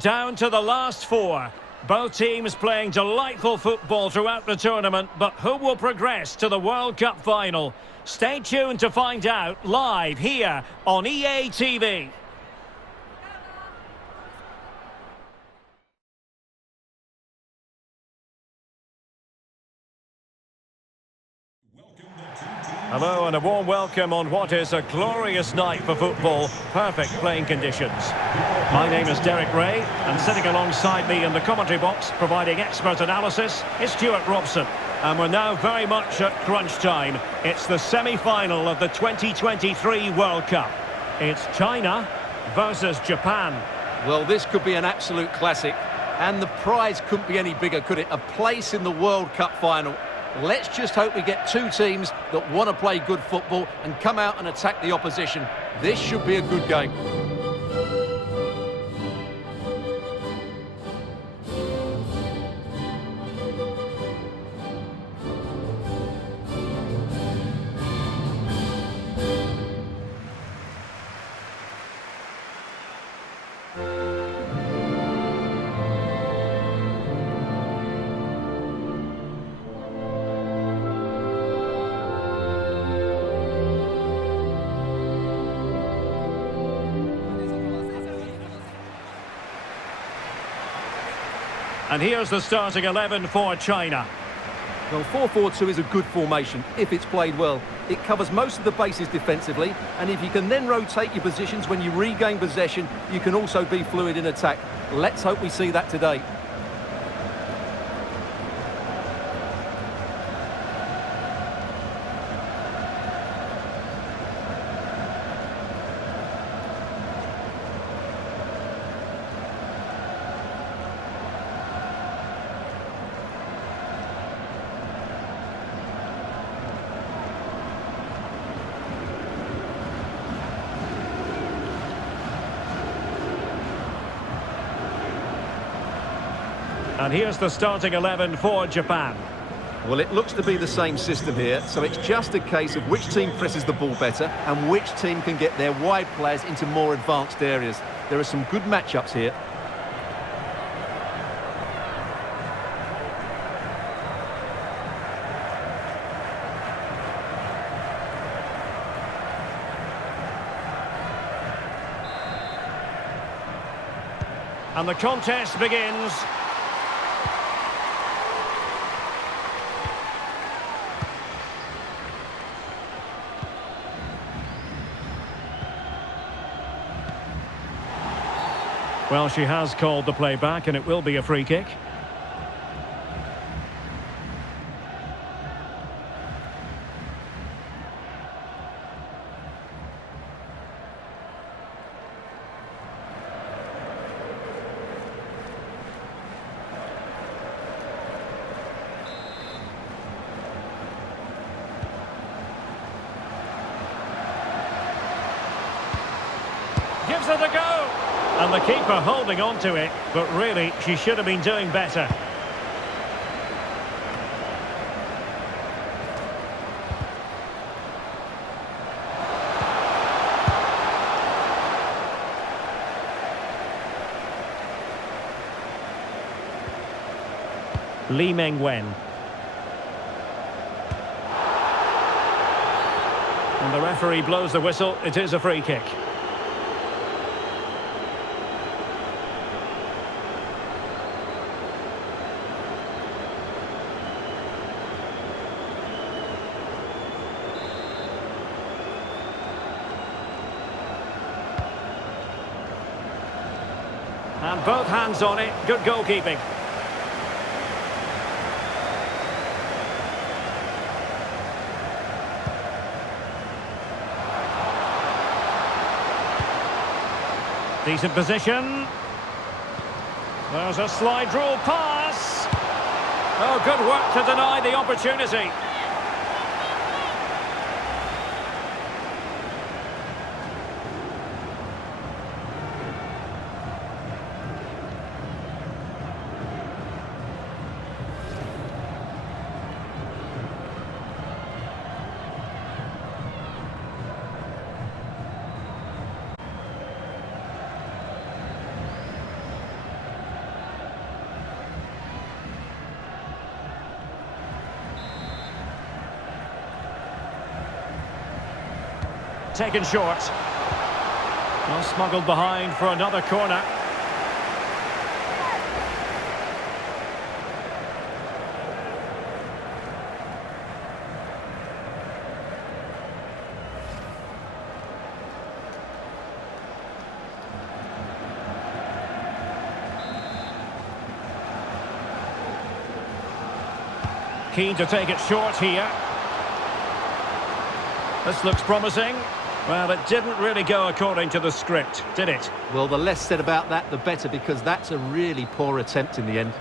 Down to the last four. Both teams playing delightful football throughout the tournament, but who will progress to the World Cup final? Stay tuned to find out live here on EA TV. Hello and a warm welcome on what is a glorious night for football. Perfect playing conditions. My name is Derek Ray, and sitting alongside me in the commentary box, providing expert analysis, is Stuart Robson. And we're now very much at crunch time. It's the semi-final of the 2023 World Cup. It's China versus Japan. Well, this could be an absolute classic, and the prize couldn't be any bigger, could it? A place in the World Cup final. Let's just hope we get two teams that want to play good football and come out and attack the opposition. This should be a good game. And here's the starting 11 for China. Well, 4-4-2 is a good formation if it's played well. It covers most of the bases defensively, and if you can then rotate your positions when you regain possession, you can also be fluid in attack. Let's hope we see that today. And here's the starting 11 for Japan. Well, it looks to be the same system here, so it's just a case of which team presses the ball better and which team can get their wide players into more advanced areas. There are some good matchups here. And the contest begins. Well, she has called the play back, and it will be a free kick. Gives it a go. And the keeper holding on to it, but really, she should have been doing better. Lee Meng-wen. And the referee blows the whistle. It is a free kick. And both hands on it. Good goalkeeping. Decent position. There's a slide rule pass. Oh, good work to deny the opportunity. taken short. Well, smuggled behind for another corner. Keen to take it short here. This looks promising. Well, it didn't really go according to the script, did it? Well, the less said about that, the better, because that's a really poor attempt in the end.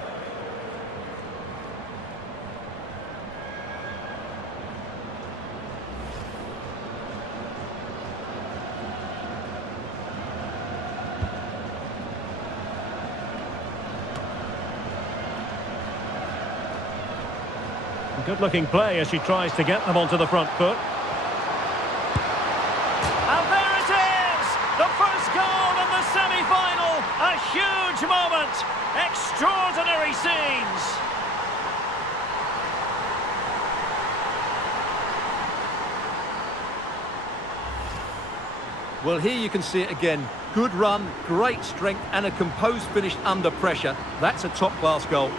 Good-looking play as she tries to get them onto the front foot. And there it is! The first goal in the semi-final! A huge moment! Extraordinary scenes! Well, here you can see it again. Good run, great strength, and a composed finish under pressure. That's a top-class goal.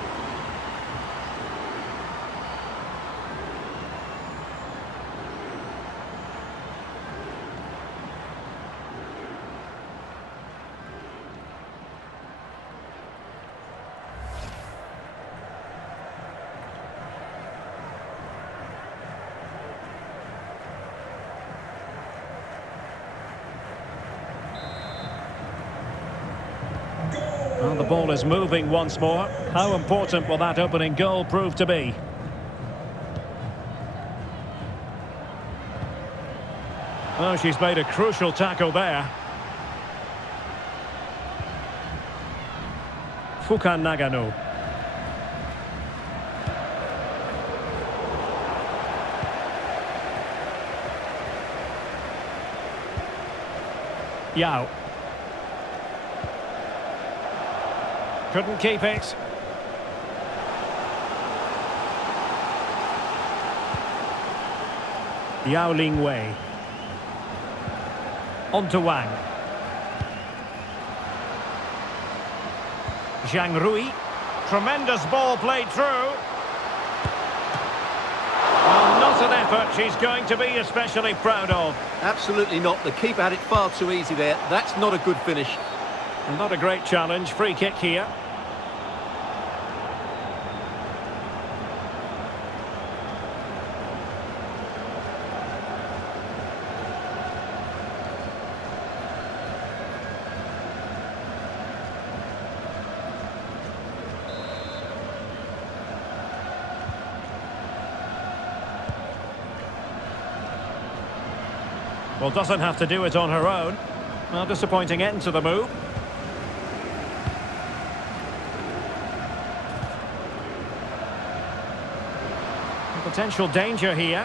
Well, the ball is moving once more. How important will that opening goal prove to be? Oh, she's made a crucial tackle there. Fukan Nagano. Yao. Couldn't keep it. Yao Ling Wei. On to Wang. Zhang Rui. Tremendous ball played through. Well, not an effort she's going to be especially proud of. Absolutely not. The keeper had it far too easy there. That's not a good finish. Not a great challenge. Free kick here. Well, doesn't have to do it on her own. Well, disappointing end to the move. Potential danger here.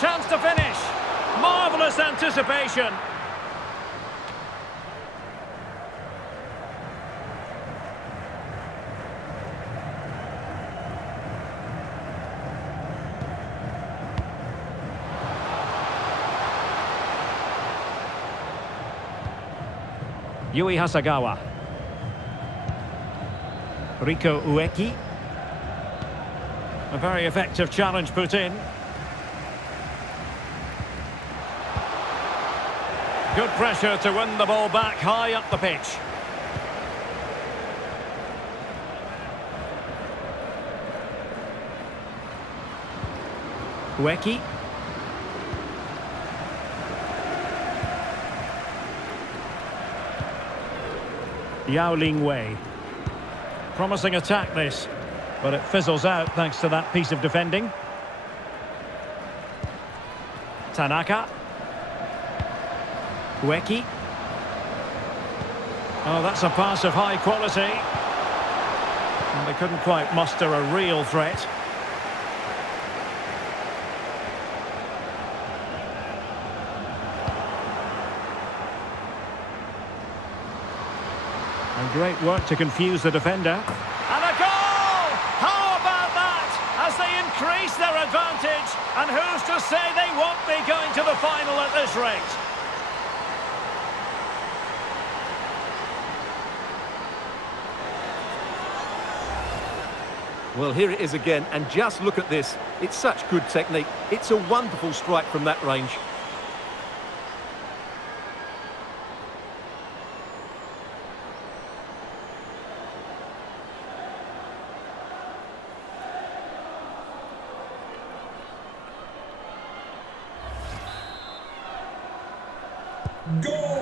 Chance to finish. Marvellous anticipation. Yui Hasagawa. Riko Ueki. A very effective challenge put in. Good pressure to win the ball back high up the pitch. Ueki. Yao Ling Wei. Promising attack this, but it fizzles out thanks to that piece of defending. Tanaka. Ueki. Oh, that's a pass of high quality. And they couldn't quite muster a real threat. And great work to confuse the defender. And a advantage, and who's to say they won't be going to the final at this rate? Well, here it is again, and just look at this. It's such good technique. It's a wonderful strike from that range.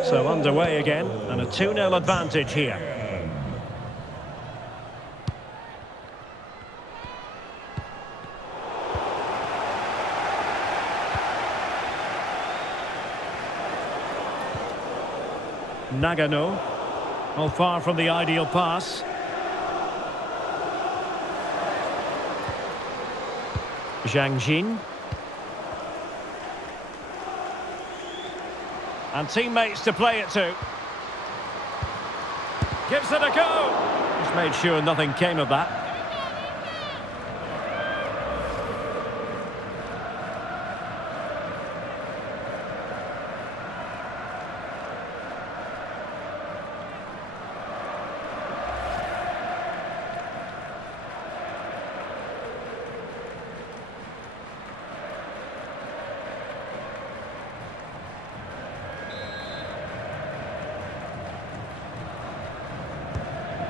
So underway again, and a 2-0 advantage here. Nagano, all far from the ideal pass. Zhang Jin. And teammates to play it to. Gives it a go. Just made sure nothing came of that.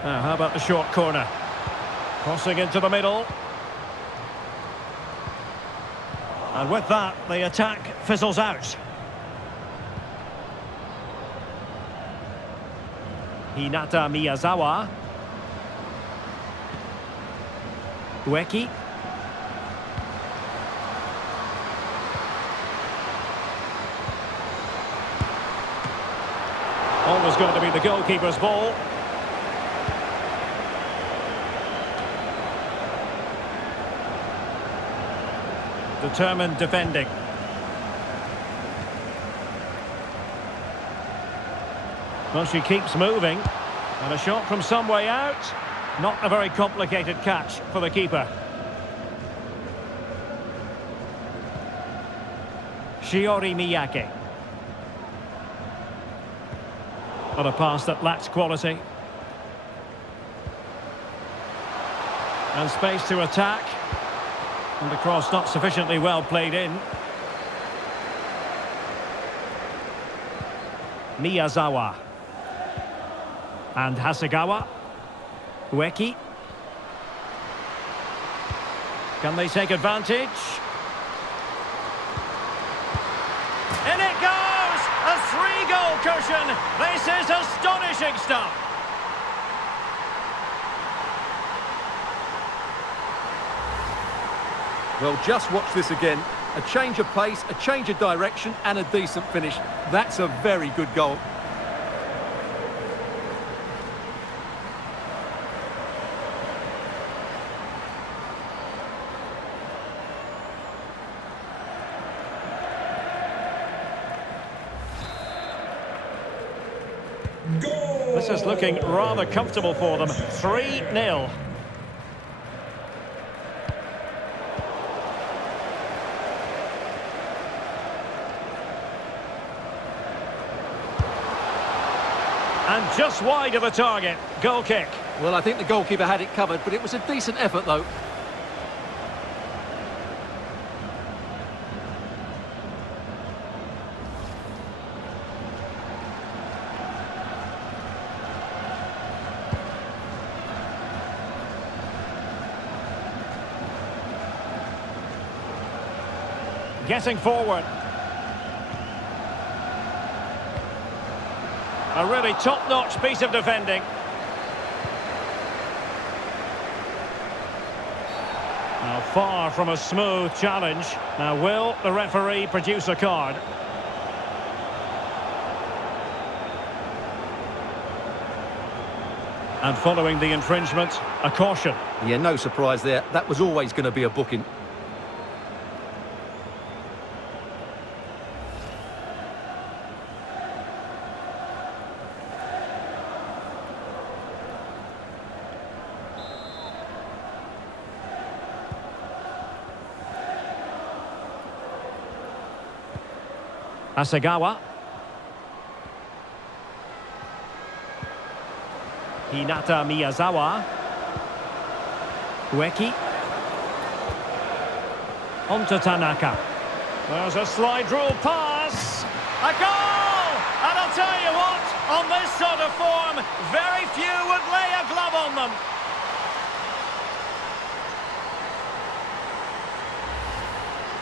Now, how about the short corner? Crossing into the middle. And with that, the attack fizzles out. Hinata Miyazawa. Ueki. Always going to be the goalkeeper's ball. Determined defending. Well, she keeps moving. And a shot from some way out. Not a very complicated catch for the keeper. Shiori Miyake. On a pass that lacks quality. And space to attack. And the cross not sufficiently well played in. Miyazawa. And Hasegawa. Ueki. Can they take advantage? In it goes! A 3-goal cushion! This is astonishing stuff! Well, just watch this again. A change of pace, a change of direction, and a decent finish. That's a very good goal. This is looking rather comfortable for them. 3-0. And just wide of the target. Goal kick. Well, I think the goalkeeper had it covered, but it was a decent effort, though. Getting forward. A really top-notch piece of defending. Now far from a smooth challenge. Now will the referee produce a card? And following the infringement, a caution. Yeah, no surprise there. That was always going to be a booking. Asagawa. Hinata Miyazawa. Ueki. On to Tanaka. There's a slide rule pass. A goal! And I'll tell you what, on this sort of form, very few would lay a glove on them.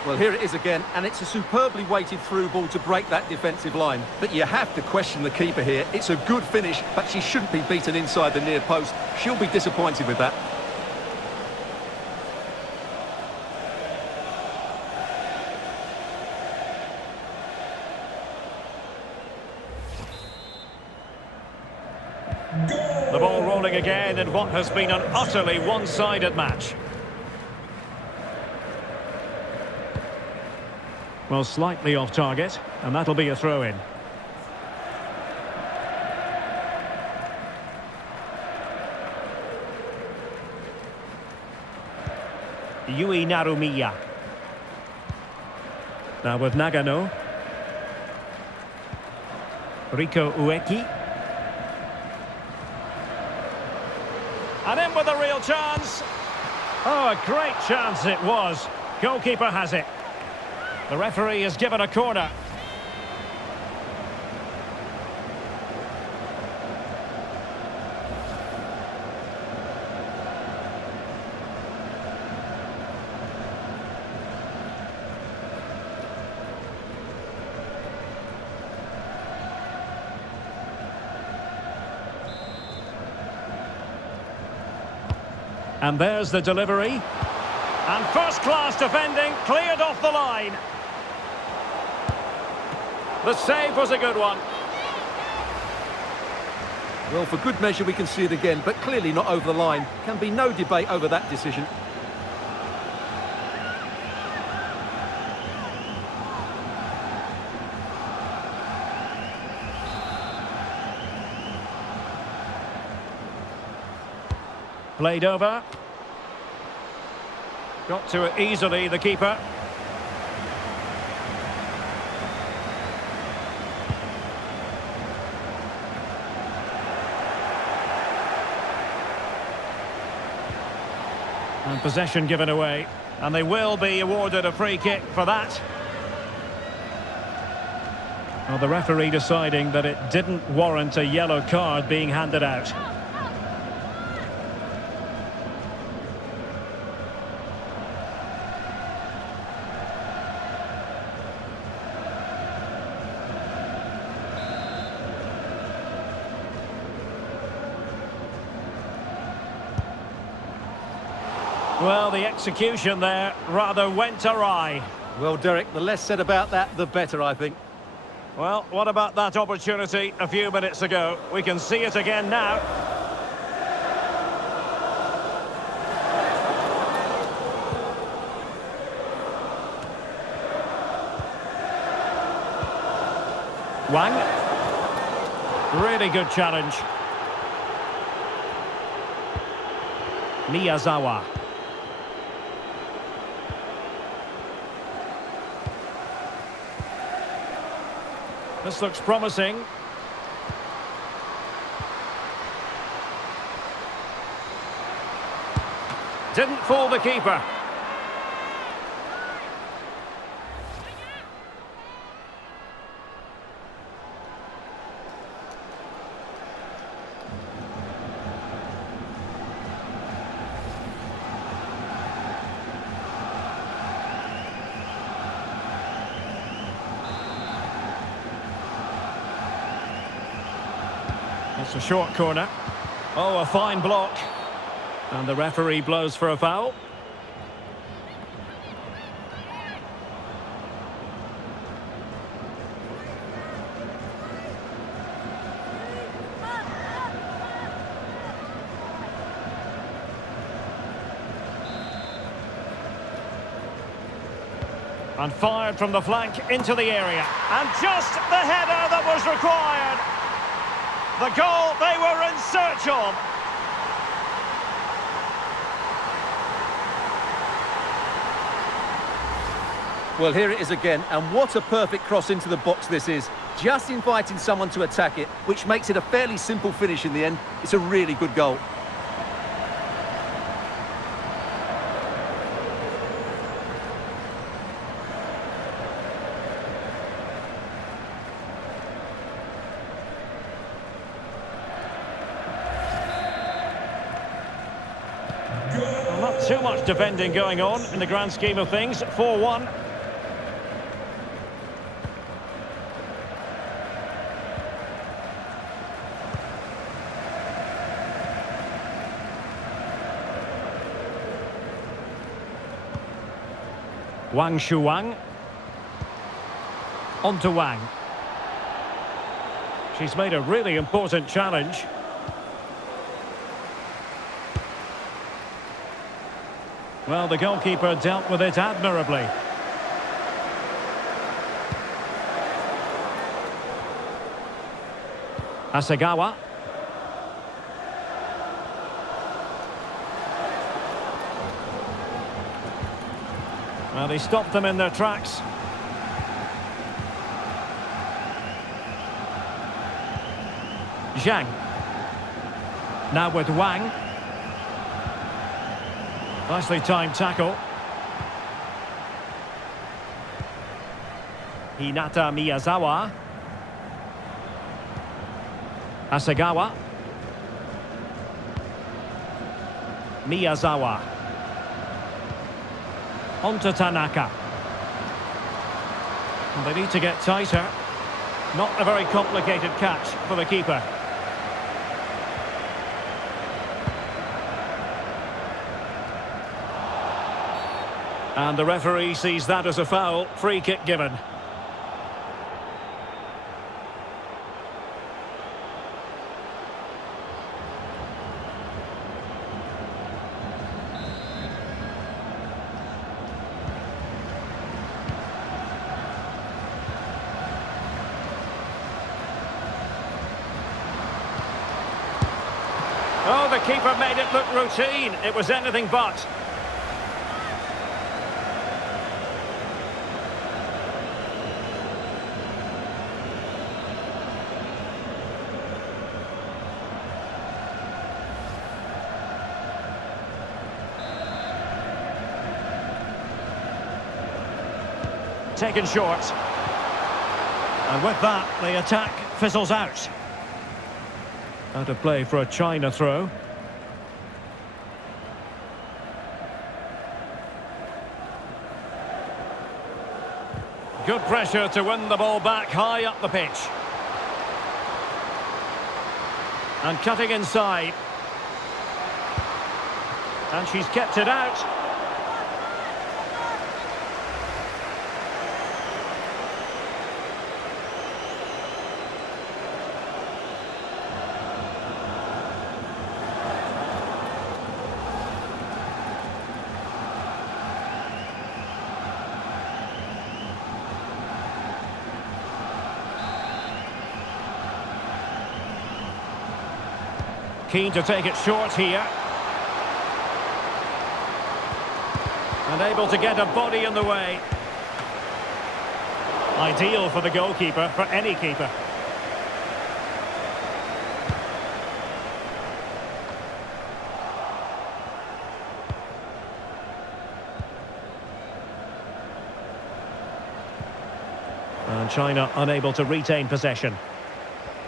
Well, here it is again, and it's a superbly weighted through ball to break that defensive line. But you have to question the keeper here. It's a good finish, but she shouldn't be beaten inside the near post. She'll be disappointed with that. The ball rolling again in what has been an utterly one-sided match. Well, slightly off target, and that'll be a throw-in. Yui Narumiya. Now with Nagano. Riko Ueki. And in with a real chance. Oh, a great chance it was. Goalkeeper has it. The referee has given a corner. And there's the delivery. And first-class defending, cleared off the line. The save was a good one. Well, for good measure, we can see it again, but clearly not over the line. Can be no debate over that decision. Played over. Got to it easily, the keeper. And possession given away. And they will be awarded a free kick for that. Well, the referee deciding that it didn't warrant a yellow card being handed out. Well, the execution there rather went awry. Well, Derek, the less said about that, the better, I think. Well, what about that opportunity a few minutes ago? We can see it again now. Wang. Really good challenge. Miyazawa. This looks promising. Didn't fool the keeper. It's a short corner. Oh, a fine block. And the referee blows for a foul. And fired from the flank into the area. And just the header that was required. The goal they were in search of. Well, here it is again, and what a perfect cross into the box this is. Just inviting someone to attack it, which makes it a fairly simple finish in the end. It's a really good goal. Well, not too much defending going on in the grand scheme of things. 4-1. Wang Shuang. On to Wang. She's made a really important challenge. Well, the goalkeeper dealt with it admirably. Asagawa. Well, they stopped them in their tracks. Zhang. Now with Wang. Nicely timed tackle. Hinata Miyazawa. Asagawa. Miyazawa. On to Tanaka. And they need to get tighter. Not a very complicated catch for the keeper. And the referee sees that as a foul. Free kick given. Oh, the keeper made it look routine. It was anything but. Taken short. And with that, the attack fizzles out. Out of play for a China throw. Good pressure to win the ball back high up the pitch. And cutting inside. And she's kept it out. Keen to take it short here. And able to get a body in the way. Ideal for the goalkeeper, for any keeper. And China unable to retain possession.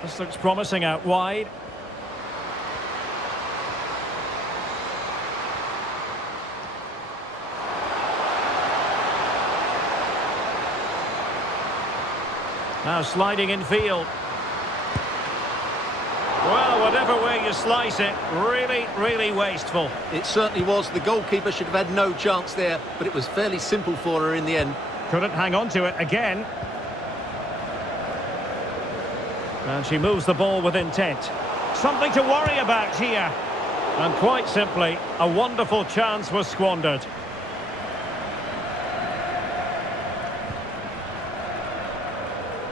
This looks promising out wide. Now sliding in field. Well, whatever way you slice it, really, really wasteful. It certainly was. The goalkeeper should have had no chance there, but it was fairly simple for her in the end. Couldn't hang on to it again. And she moves the ball with intent. Something to worry about here. And quite simply, a wonderful chance was squandered.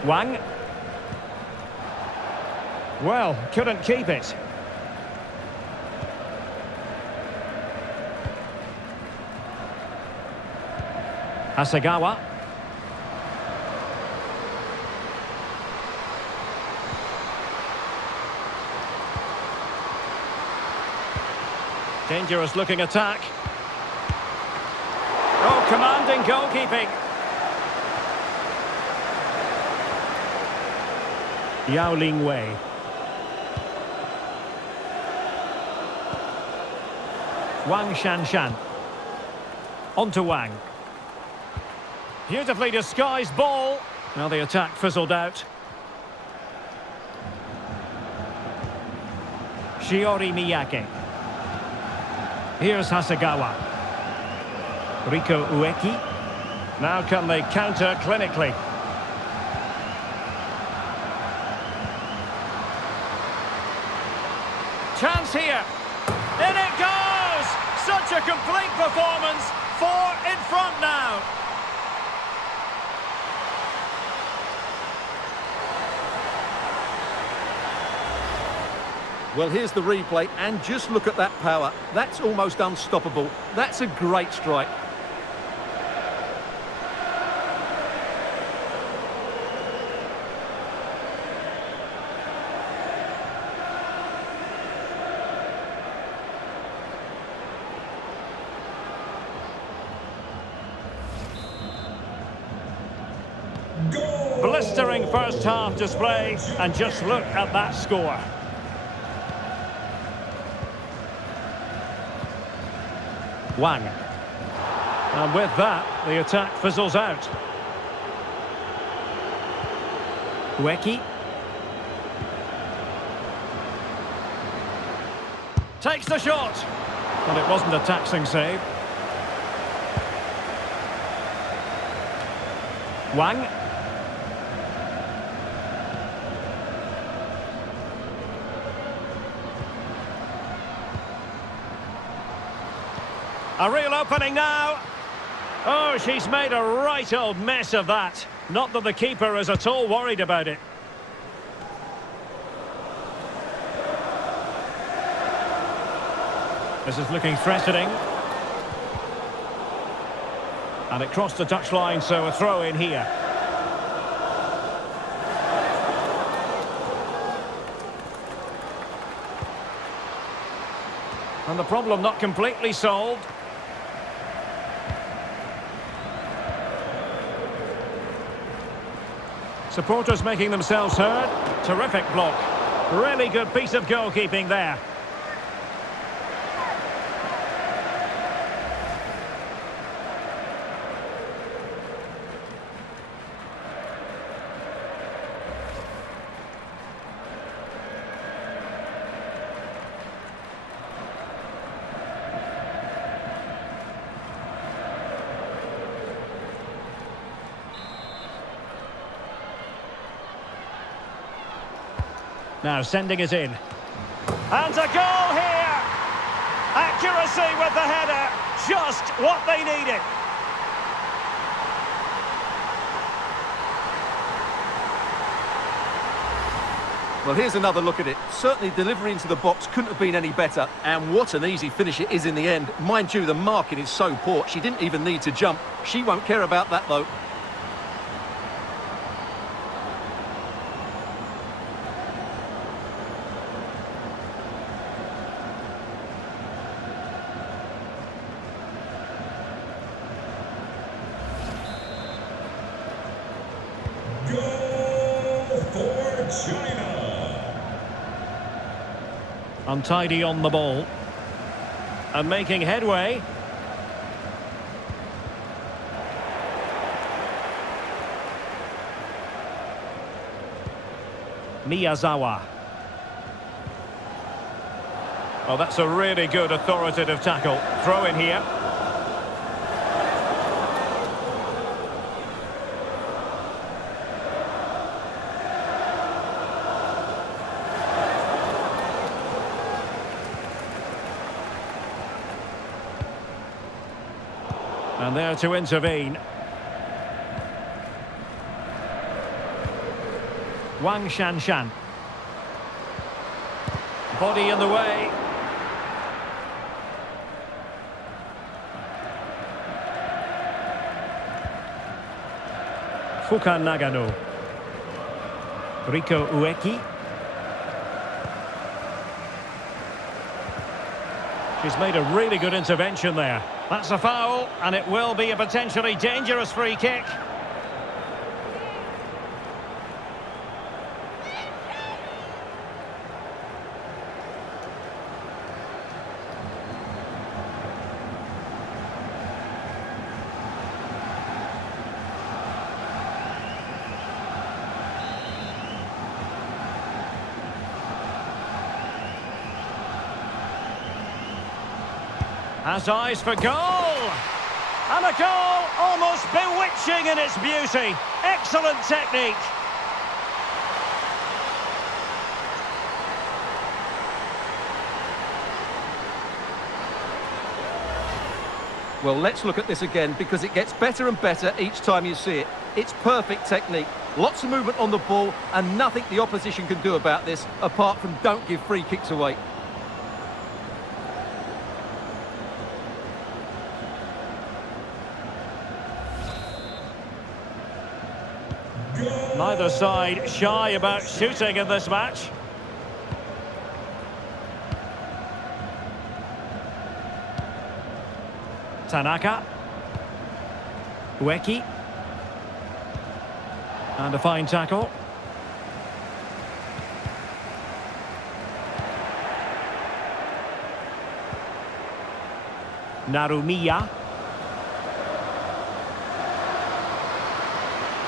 Wang. Well, couldn't keep it. Asagawa. Dangerous looking attack. Oh, commanding goalkeeping. Yao Ling Wei. Wang Shanshan. On to Wang. Beautifully disguised ball. Now the attack fizzled out. Shiori Miyake. Here's Hasegawa. Riko Ueki. Now can they counter clinically? Chance here. In it goes! Such a complete performance. 4 in front now. Well, here's the replay, and just look at that power. That's almost unstoppable. That's a great strike. Blistering first half display, and just look at that score. Wang. And with that, the attack fizzles out. Ueki. Takes the shot. But it wasn't a taxing save. Wang. A real opening now. Oh, she's made a right old mess of that. Not that the keeper is at all worried about it. This is looking threatening. And it crossed the touchline, so a throw in here. And the problem not completely solved. Supporters making themselves heard. Terrific block. Really good piece of goalkeeping there. Now sending it in. And a goal here! Accuracy with the header. Just what they needed. Well, here's another look at it. Certainly delivery into the box couldn't have been any better. And what an easy finish it is in the end. Mind you, the marking is so poor, she didn't even need to jump. She won't care about that, though. Untidy on the ball. And making headway. Miyazawa. Oh, that's a really good authoritative tackle. Throw in here. And there to intervene. Wang Shanshan. Body in the way. Fuka Nagano. Riko Ueki. She's made a really good intervention there. That's a foul, and it will be a potentially dangerous free kick. Has eyes for goal! And a goal almost bewitching in its beauty. Excellent technique. Well, let's look at this again because it gets better and better each time you see it. It's perfect technique, lots of movement on the ball and nothing the opposition can do about this apart from don't give free kicks away. Neither side shy about shooting in this match. Tanaka. Ueki. And a fine tackle. Narumiya.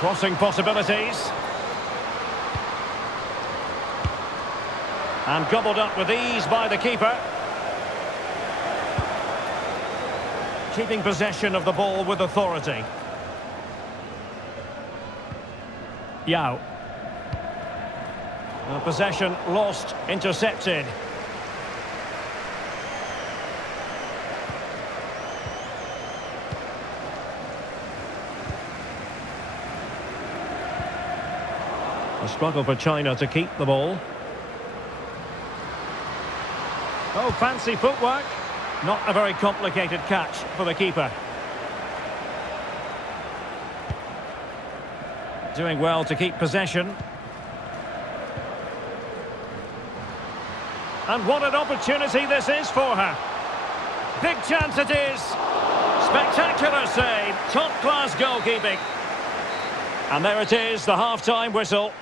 Crossing possibilities. And gobbled up with ease by the keeper. Keeping possession of the ball with authority. Yao. Possession lost, intercepted. A struggle for China to keep the ball. Oh, fancy footwork. Not a very complicated catch for the keeper. Doing well to keep possession. And what an opportunity this is for her. Big chance it is. Spectacular save. Top-class goalkeeping. And there it is, the half-time whistle.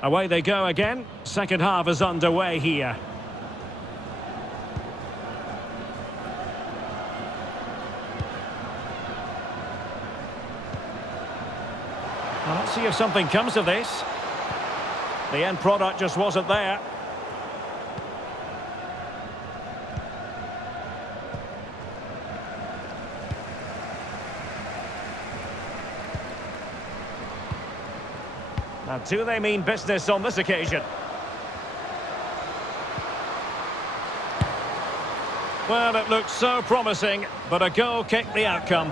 Away they go again. Second half is underway here. Well, let's see if something comes of this. The end product just wasn't there. Now, do they mean business on this occasion? Well, it looked so promising, but a goal kicked the outcome.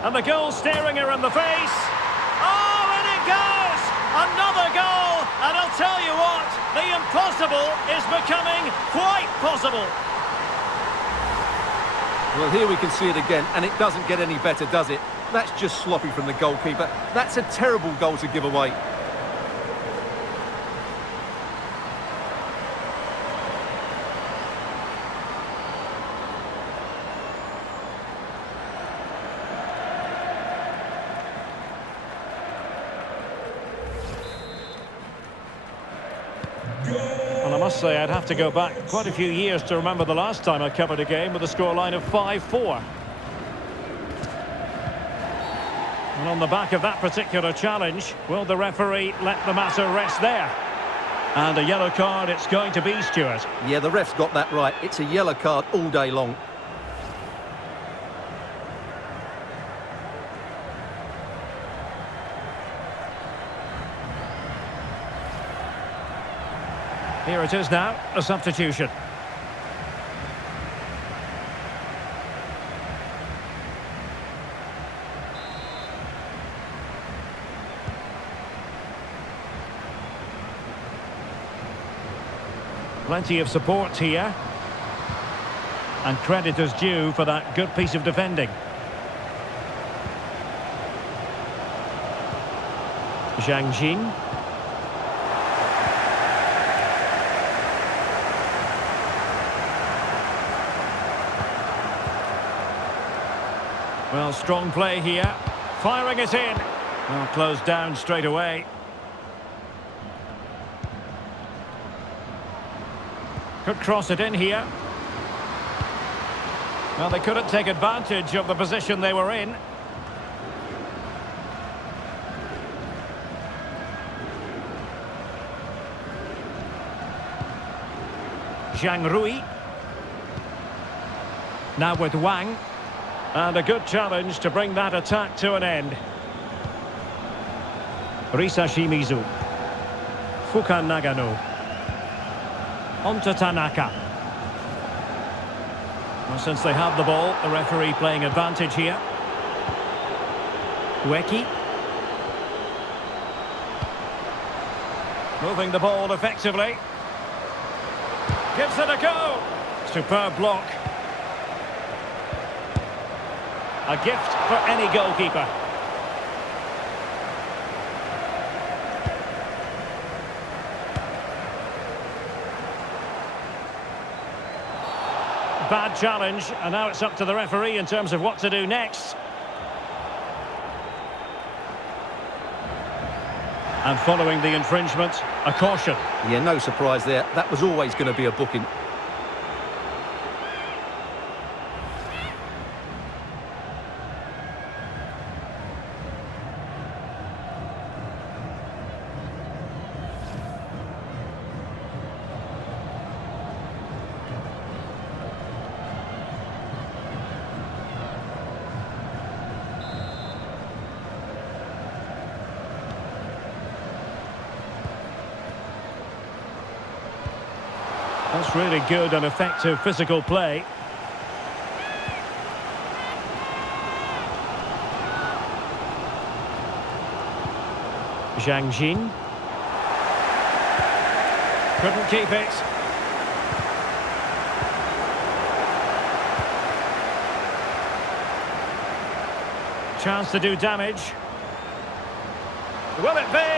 And the goal staring her in the face. Oh, and it goes! Another goal! And I'll tell you what, the impossible is becoming quite possible. Well, here we can see it again, and it doesn't get any better, does it? That's just sloppy from the goalkeeper. That's a terrible goal to give away. And I must say, I'd have to go back quite a few years to remember the last time I covered a game with a scoreline of 5-4. And on the back of that particular challenge, will the referee let the matter rest there? And a yellow card it's going to be, Stuart. Yeah, the ref's got that right. It's a yellow card all day long. Here it is now, a substitution. Plenty of support here. And credit is due for that good piece of defending. Zhang Jin. Well, strong play here. Firing it in. Well, closed down straight away. Could cross it in here. Well, they couldn't take advantage of the position they were in. Zhang Rui. Now with Wang. And a good challenge to bring that attack to an end. Risa Shimizu. Fuka Nagano. Onto Tanaka. Well, since they have the ball, the referee playing advantage here. Ueki. Moving the ball effectively. Gives it a go. Superb block. A gift for any goalkeeper. Bad challenge, and now it's up to the referee in terms of what to do next. And following the infringement, a caution. Yeah, no surprise there. That was always going to be a booking. That's really good and effective physical play. Zhang Jin. Couldn't keep it. Chance to do damage. Will it be?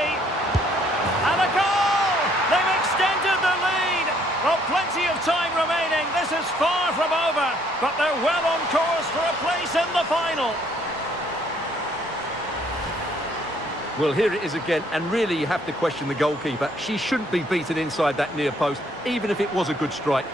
And a goal! They've extended the lead! Well, plenty of time remaining. This is far from over, but they're well on course for a place in the final. Well, here it is again, and really you have to question the goalkeeper. She shouldn't be beaten inside that near post, even if it was a good strike.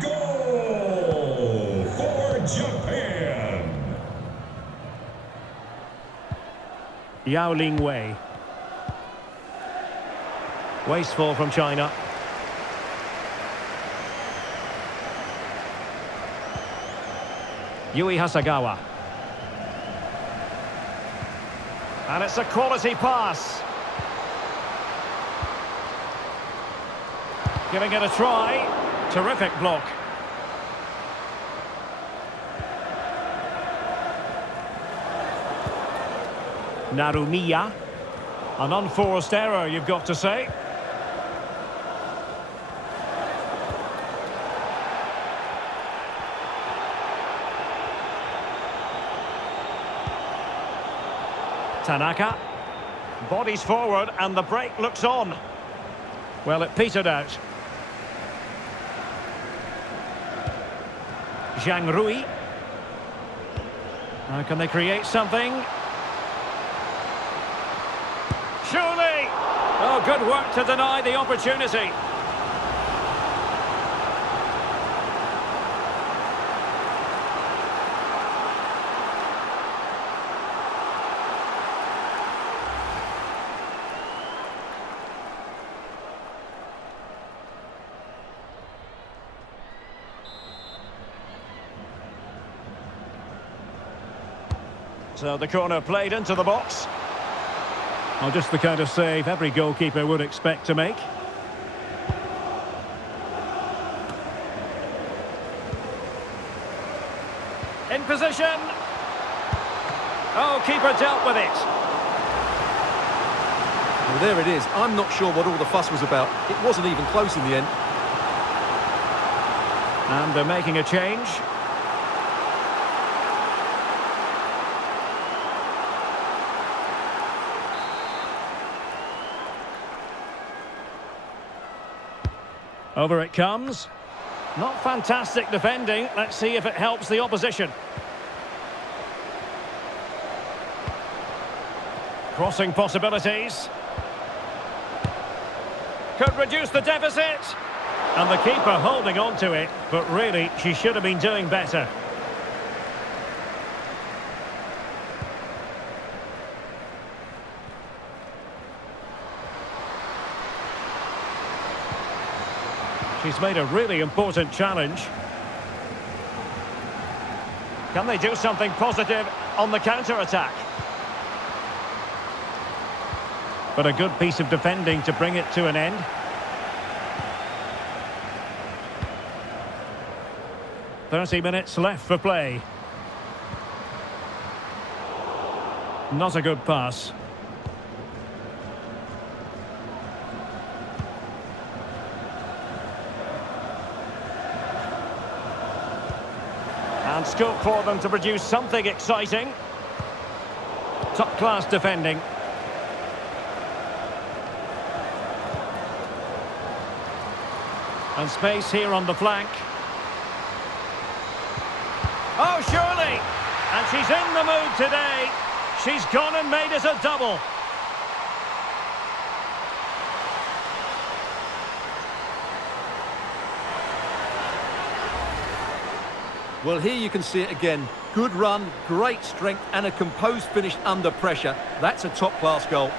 Goal for Japan! Yao Ling Wei. Wasteful from China. Yui Hasagawa. And it's a quality pass. Giving it a try. Terrific block. Narumiya. An unforced error, you've got to say. Tanaka. Bodies forward and the break looks on. Well, it petered out. Zhang Rui. Now can they create something? Surely! Oh, good work to deny the opportunity. So the corner played into the box. Well, just the kind of save every goalkeeper would expect to make. In position. Oh, keeper dealt with it. Well, there it is. I'm not sure what all the fuss was about. It wasn't even close in the end. And they're making a change. Over it comes. Not fantastic defending. Let's see if it helps the opposition. Crossing possibilities. Could reduce the deficit. And the keeper holding on to it, but really, she should have been doing better. She's made a really important challenge. Can they do something positive on the counter-attack? But a good piece of defending to bring it to an end. "30 minutes left for play." Not a good pass. And scope for them to produce something exciting. Top-class defending. And space here on the flank. Oh, surely! And she's in the mood today. She's gone and made it a double. Well, here you can see it again. Good run, great strength, and a composed finish under pressure. That's a top-class goal.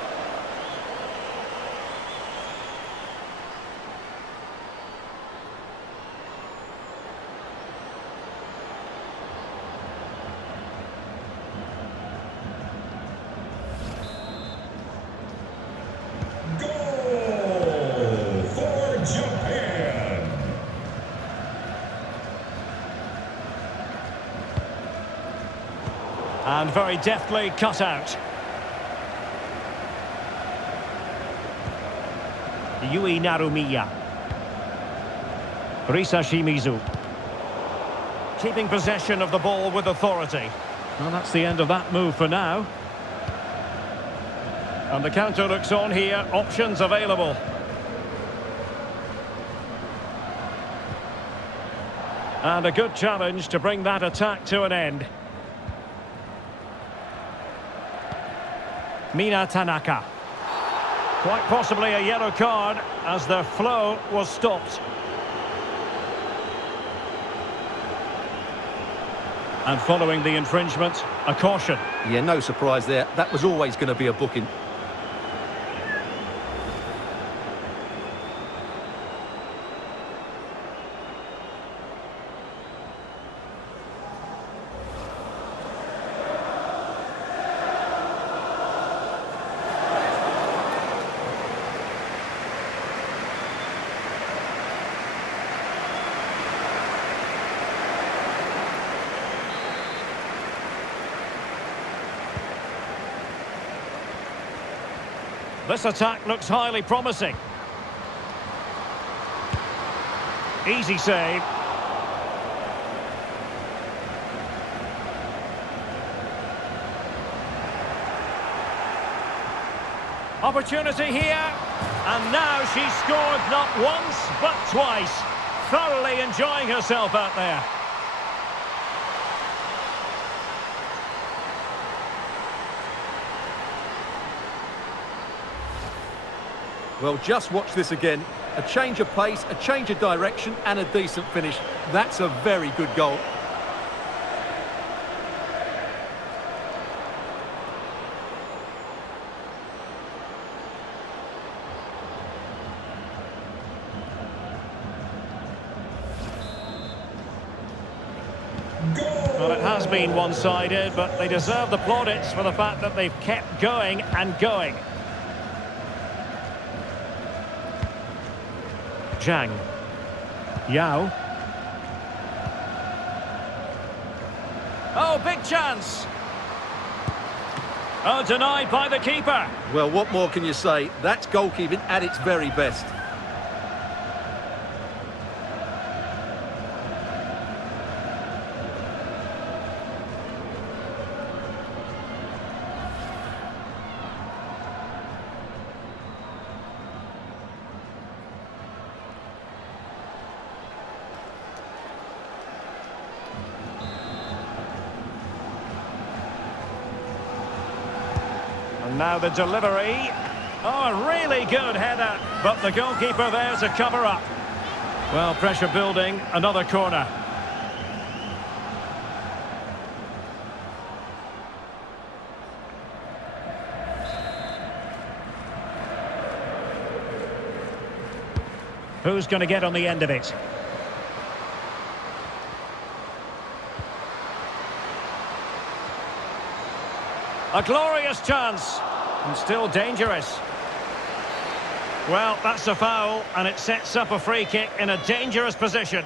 Goal for Japan. And very deftly cut out. Yui Narumiya. Risa Shimizu. Keeping possession of the ball with authority. Well, that's the end of that move for now. And the counter looks on here. Options available. And a good challenge to bring that attack to an end. Mina Tanaka. Quite possibly a yellow card as their flow was stopped. And following the infringement, a caution. Yeah, no surprise there. That was always going to be a booking. This attack looks highly promising. Easy save. Opportunity here. And now she's scored not once, but twice. Thoroughly enjoying herself out there. Well, just watch this again. A change of pace, a change of direction, and a decent finish. That's a very good goal. Goal Well, it has been one-sided, but they deserve the plaudits for the fact that they've kept going and going. Zhang. Yao. Oh, big chance! Oh, denied by the keeper. Well, what more can you say? That's goalkeeping at its very best. And now the delivery. Oh, a really good header, but the goalkeeper there to cover up. Well, pressure building, another corner. Who's going to get on the end of it? A glorious chance, and still dangerous. Well, that's a foul, and it sets up a free kick in a dangerous position.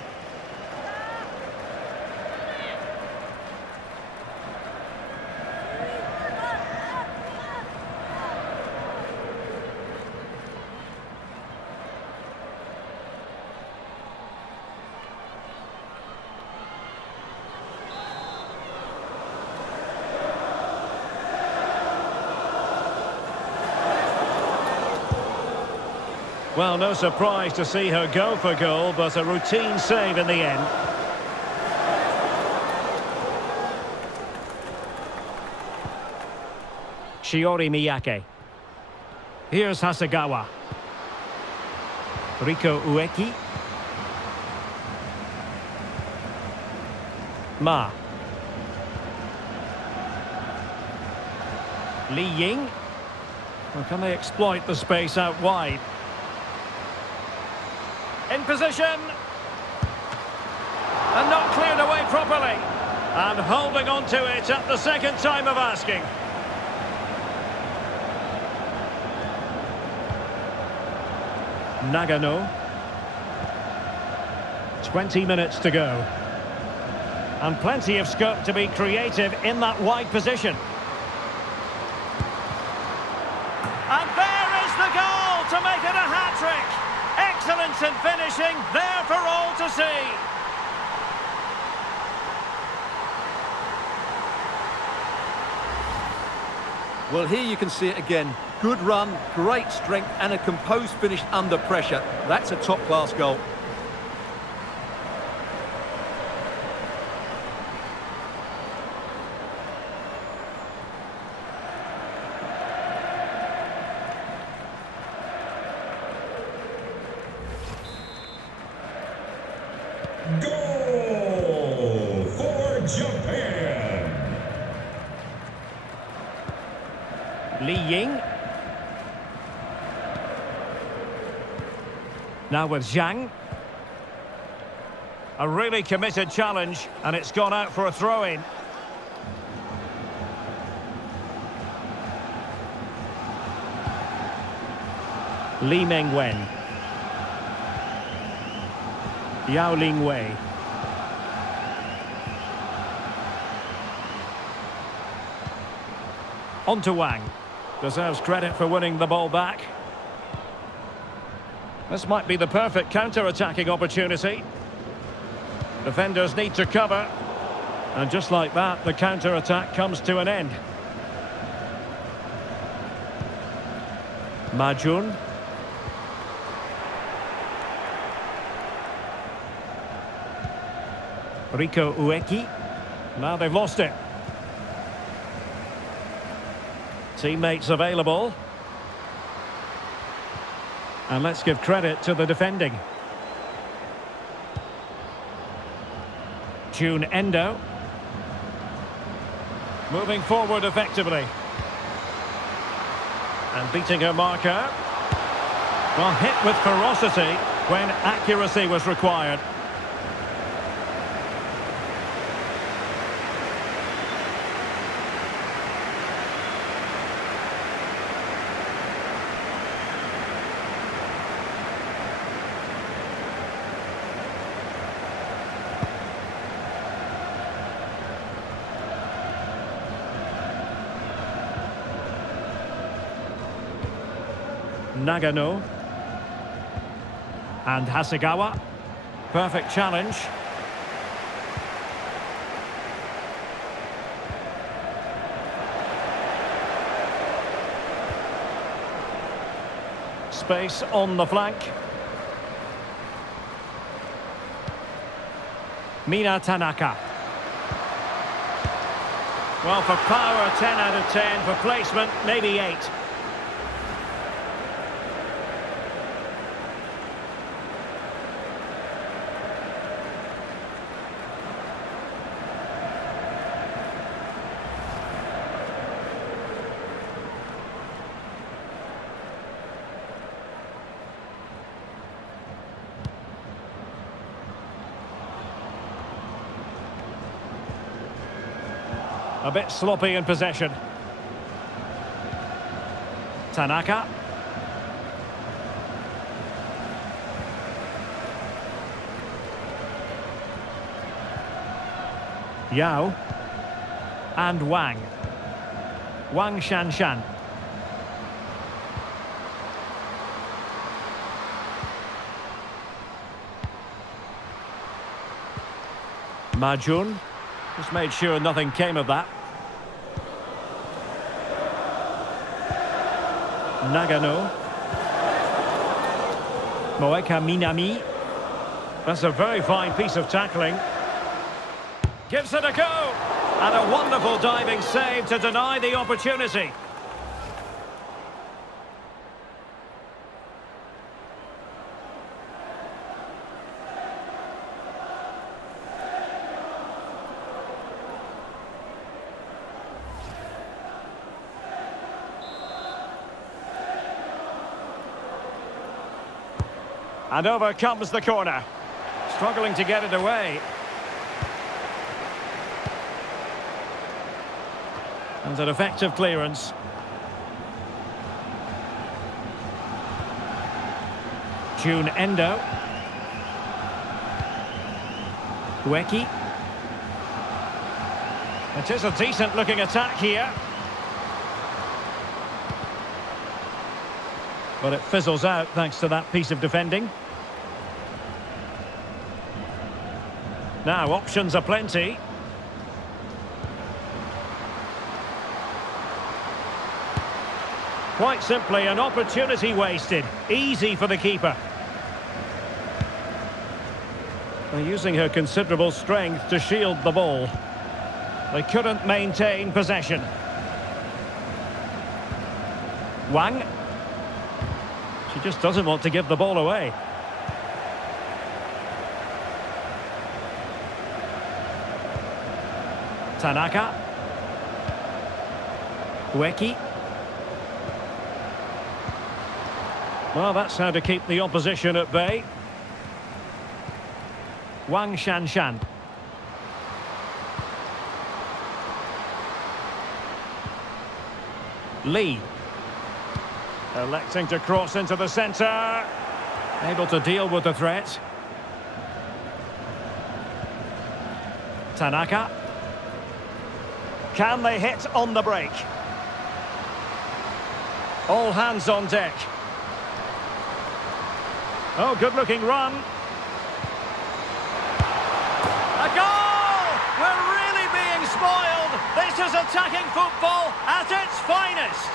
Well, no surprise to see her go for goal, but a routine save in the end. Shiori Miyake. Here's Hasegawa. Riko Ueki. Ma. Li Ying. Well, can they exploit the space out wide? In position. And not cleared away properly. And holding on to it at the second time of asking. Nagano. 20 minutes to go. And plenty of scope to be creative in that wide position. And there is the goal to make it a hat-trick. Excellence in finishing, there for all to see. Well, here you can see it again. Good run, great strength, and a composed finish under pressure. That's a top-class goal. Goal for Japan. Li Ying. Now with Zhang. A really committed challenge, and it's gone out for a throw-in. Li Mengwen. Yao Lingwei. On to Wang. Deserves credit for winning the ball back. This might be the perfect counter-attacking opportunity. Defenders need to cover. And just like that, the counter-attack comes to an end. Majun. Riko Ueki. Now they've lost it. Teammates available. And let's give credit to the defending. June Endo. Moving forward effectively. And beating her marker. Well, hit with ferocity when accuracy was required. Nagano. And Hasegawa. Perfect challenge. Space on the flank. Mina Tanaka. Well, for power, 10 out of 10. For placement, maybe 8. A bit sloppy in possession. Tanaka. Yao. And Wang. Wang Shanshan. Majun. Just made sure nothing came of that. Nagano. Moeka Minami. That's a very fine piece of tackling. Gives it a go. And a wonderful diving save to deny the opportunity. And over comes the corner. Struggling to get it away. And an effective clearance. Jun Endo. Ueki. It is a decent looking attack here. But it fizzles out thanks to that piece of defending. Now, options are plenty. Quite simply, an opportunity wasted. Easy for the keeper. They're using her considerable strength to shield the ball. They couldn't maintain possession. Wang. She just doesn't want to give the ball away. Tanaka. Ueki. Well, that's how to keep the opposition at bay. Wang Shanshan. Lee. Electing to cross into the centre. Able to deal with the threat. Tanaka. Can they hit on the break? All hands on deck. Oh, good-looking run. A goal! We're really being spoiled. This is attacking football at its finest.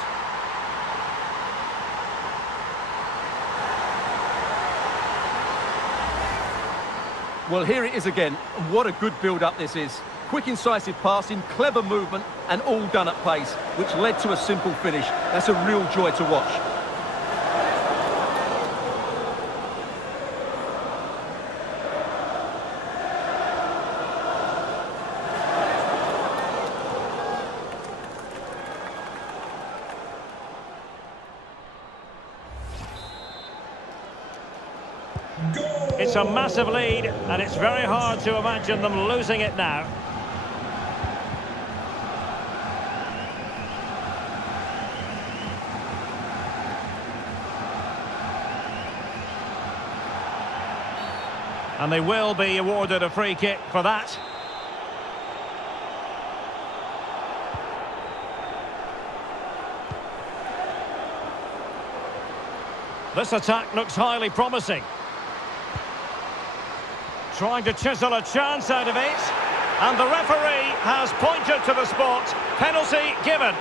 Well, here it is again. What a good build-up this is. Quick, incisive passing, clever movement, and all done at pace, which led to a simple finish. That's a real joy to watch. It's a massive lead, and it's very hard to imagine them losing it now. And they will be awarded a free kick for that. This attack looks highly promising. Trying to chisel a chance out of it. And the referee has pointed to the spot. Penalty given.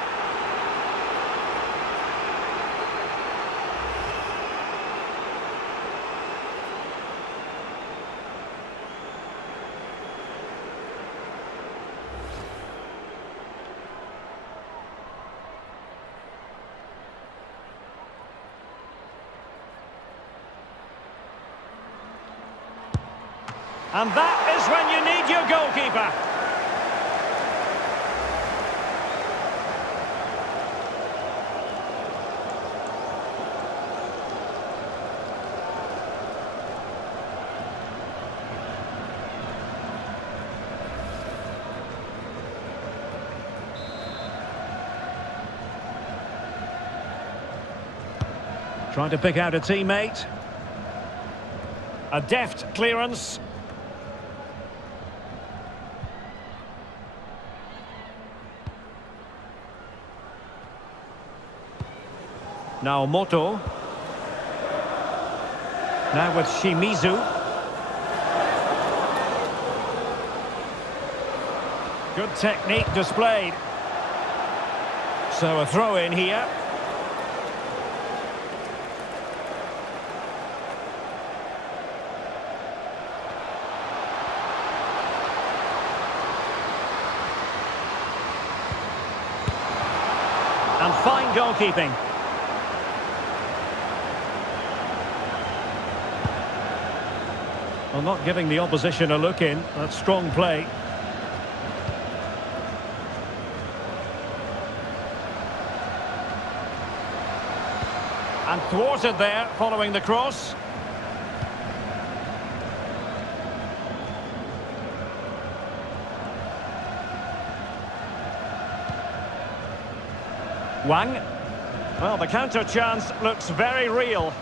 And that is when you need your goalkeeper. Trying to pick out a teammate. A deft clearance. Now Moto. Now with Shimizu. Good technique displayed. So a throw in here. And fine goalkeeping. Well, not giving the opposition a look in. That's strong play. And thwarted there, following the cross. Wang. Well, the counter chance looks very real.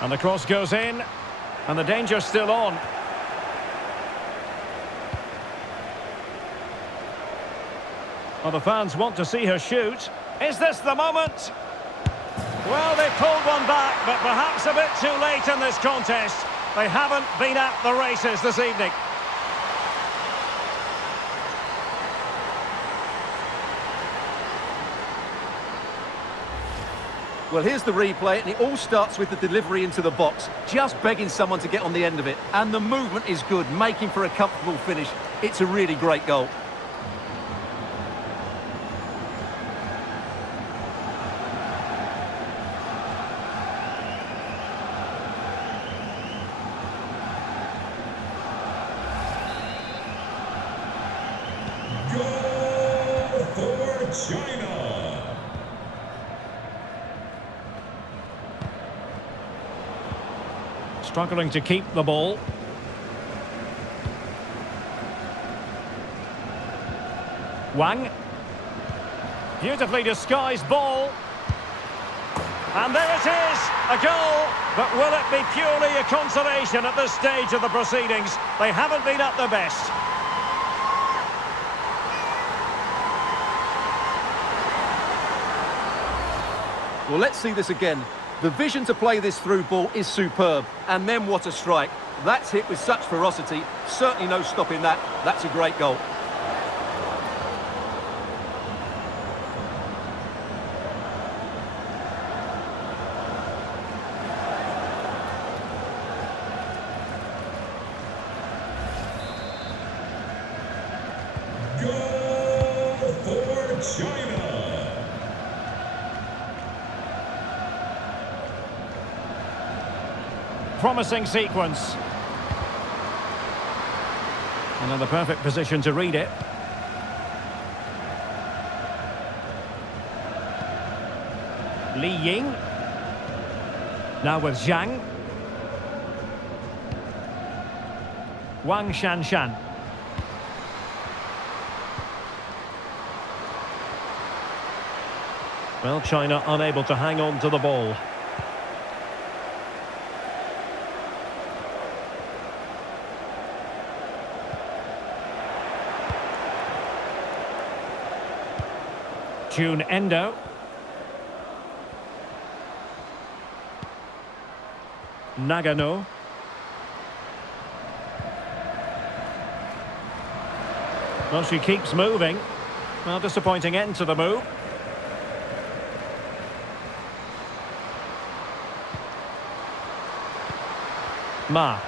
And the cross goes in, and the danger's still on. Well, the fans want to see her shoot. Is this the moment? Well, they pulled one back, but perhaps a bit too late in this contest. They haven't been at the races this evening. Well, here's the replay, and it all starts with the delivery into the box. Just begging someone to get on the end of it. And the movement is good, making for a comfortable finish. It's a really great goal. Goal for China. Struggling to keep the ball. Wang. Beautifully disguised ball. And there it is, a goal. But will it be purely a consolation at this stage of the proceedings? They haven't been at their best. Well, let's see this again. The vision to play this through ball is superb. And then what a strike. That's hit with such ferocity. Certainly no stopping that. That's a great goal. Goal for China. Promising sequence. And in the perfect position to read it. Li Ying. Now with Zhang. Wang Shanshan. Well, China unable to hang on to the ball. June Endo. Nagano. Well, she keeps moving. Well, disappointing end to the move. Ma.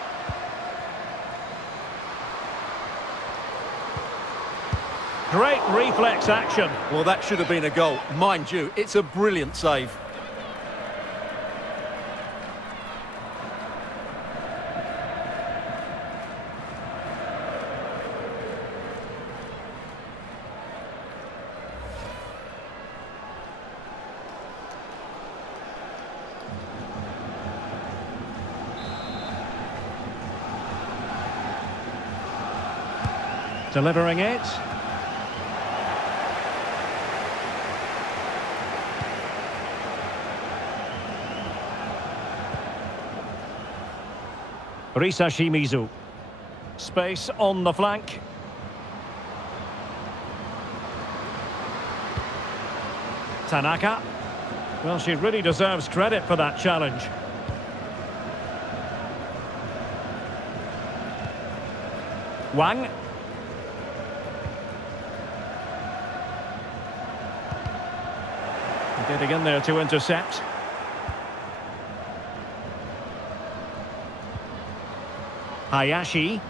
Great reflex action. Well, that should have been a goal. Mind you, it's a brilliant save. Delivering it. Risa Shimizu. Space on the flank. Tanaka. Well, she really deserves credit for that challenge. Wang. Getting in there to intercept. Hayashi.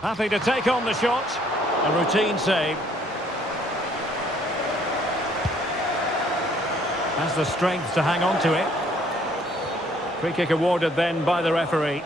Happy to take on the shot. A routine save. Has the strength to hang on to it. Free kick awarded then by the referee.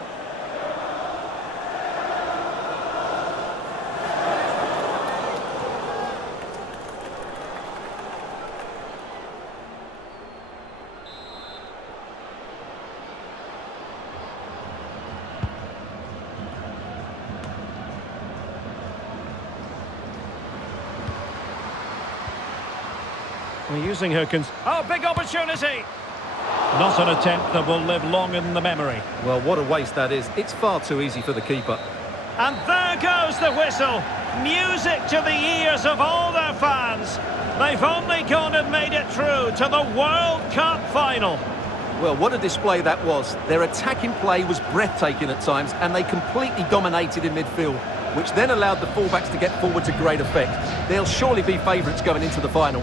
We're using her big opportunity! Not an attempt that will live long in the memory. Well, what a waste that is. It's far too easy for the keeper. And there goes the whistle. Music to the ears of all their fans. They've only gone and made it through to the World Cup final. Well, what a display that was. Their attacking play was breathtaking at times, and they completely dominated in midfield, which then allowed the fullbacks to get forward to great effect. They'll surely be favourites going into the final.